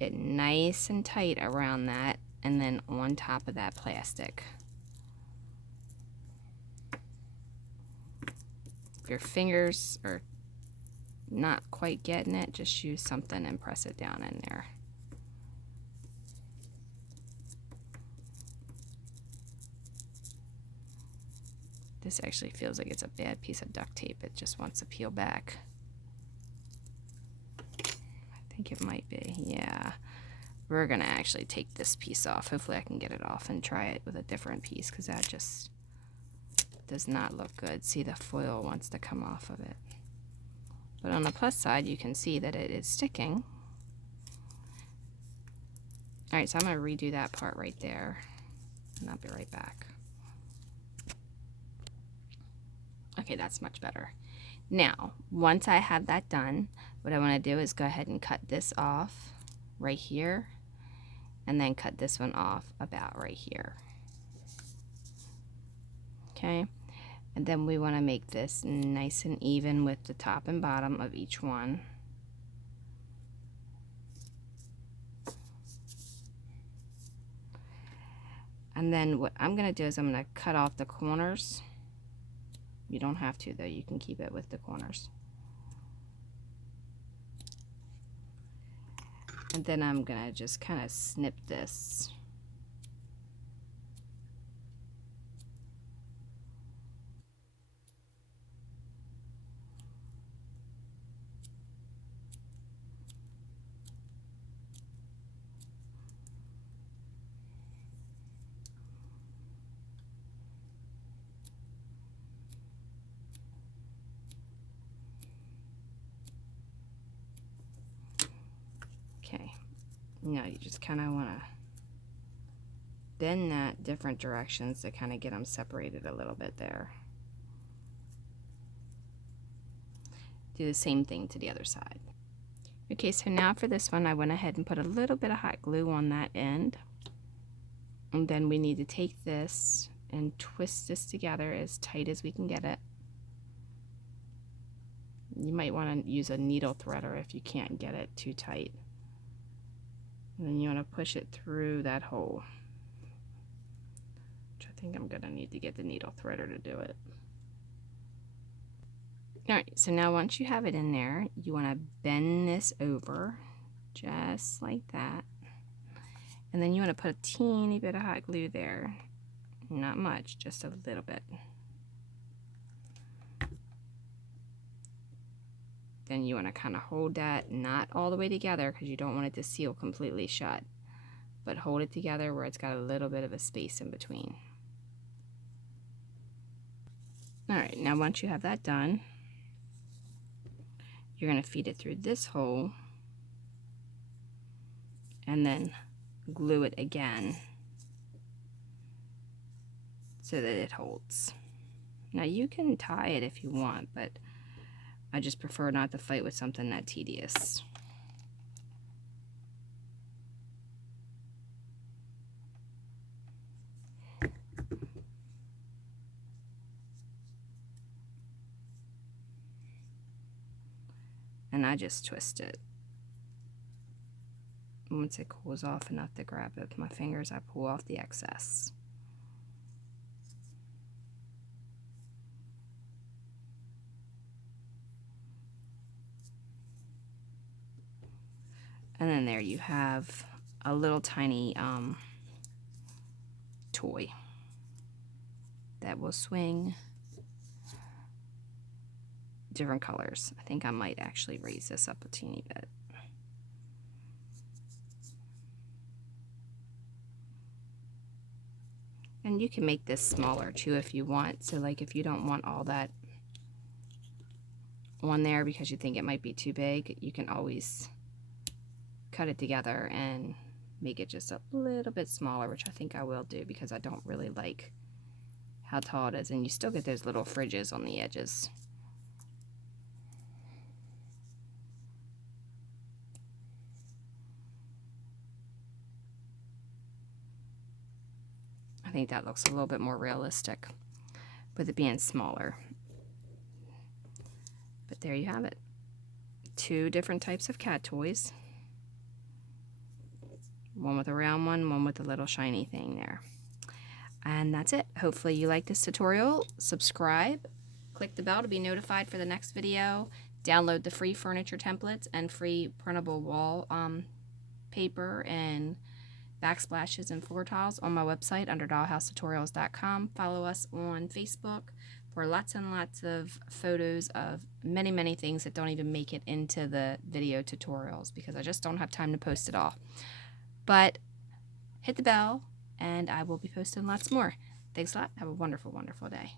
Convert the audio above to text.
it nice and tight around that, and then on top of that plastic. If your fingers are not quite getting it, just use something and press it down in there. This actually feels like it's a bad piece of duct tape. It just wants to peel back. I think it might be, yeah. We're gonna actually take this piece off. Hopefully I can get it off and try it with a different piece, because that just does not look good. See, the foil wants to come off of it. But on the plus side, you can see that it is sticking. All right, so I'm gonna redo that part right there, and I'll be right back. Okay, that's much better. Now, once I have that done, what I want to do is go ahead and cut this off right here, and then cut this one off about right here. Okay, and then we want to make this nice and even with the top and bottom of each one. And then what I'm going to do is I'm going to cut off the corners. You don't have to, though. You can keep it with the corners. And then I'm going to just kind of snip this. Okay, now you just kind of want to bend that different directions to kind of get them separated a little bit there. Do the same thing to the other side. Okay, so now for this one, I went ahead and put a little bit of hot glue on that end. And then we need to take this and twist this together as tight as we can get it. You might want to use a needle threader if you can't get it too tight. And then you want to push it through that hole. Which I think I'm going to need to get the needle threader to do it. Alright, so now once you have it in there, you want to bend this over just like that. And then you want to put a teeny bit of hot glue there. Not much, just a little bit. Then you want to kind of hold that not all the way together because you don't want it to seal completely shut, but hold it together where it's got a little bit of a space in between. Alright, now once you have that done, you're going to feed it through this hole and then glue it again so that it holds. Now you can tie it if you want, but I just prefer not to fight with something that tedious. And I just twist it. Once it cools off enough to grab it with my fingers, I pull off the excess. And then there you have a little tiny toy that will swing different colors. I think I might actually raise this up a teeny bit. And you can make this smaller too if you want. So like if you don't want all that on there because you think it might be too big, you can always cut it together and make it just a little bit smaller, which I think I will do because I don't really like how tall it is. And you still get those little fridges on the edges. I think that looks a little bit more realistic with it being smaller. But there you have it. 2 different types of cat toys. One with a round one with a little shiny thing there. And that's it. Hopefully you like this tutorial. Subscribe, click the bell to be notified for the next video. Download the free furniture templates and free printable wall paper and backsplashes and floor tiles on my website under dollhousetutorials.com. Follow us on Facebook for lots and lots of photos of many, many things that don't even make it into the video tutorials because I just don't have time to post it all. But hit the bell and I will be posting lots more. Thanks a lot. Have a wonderful, wonderful day.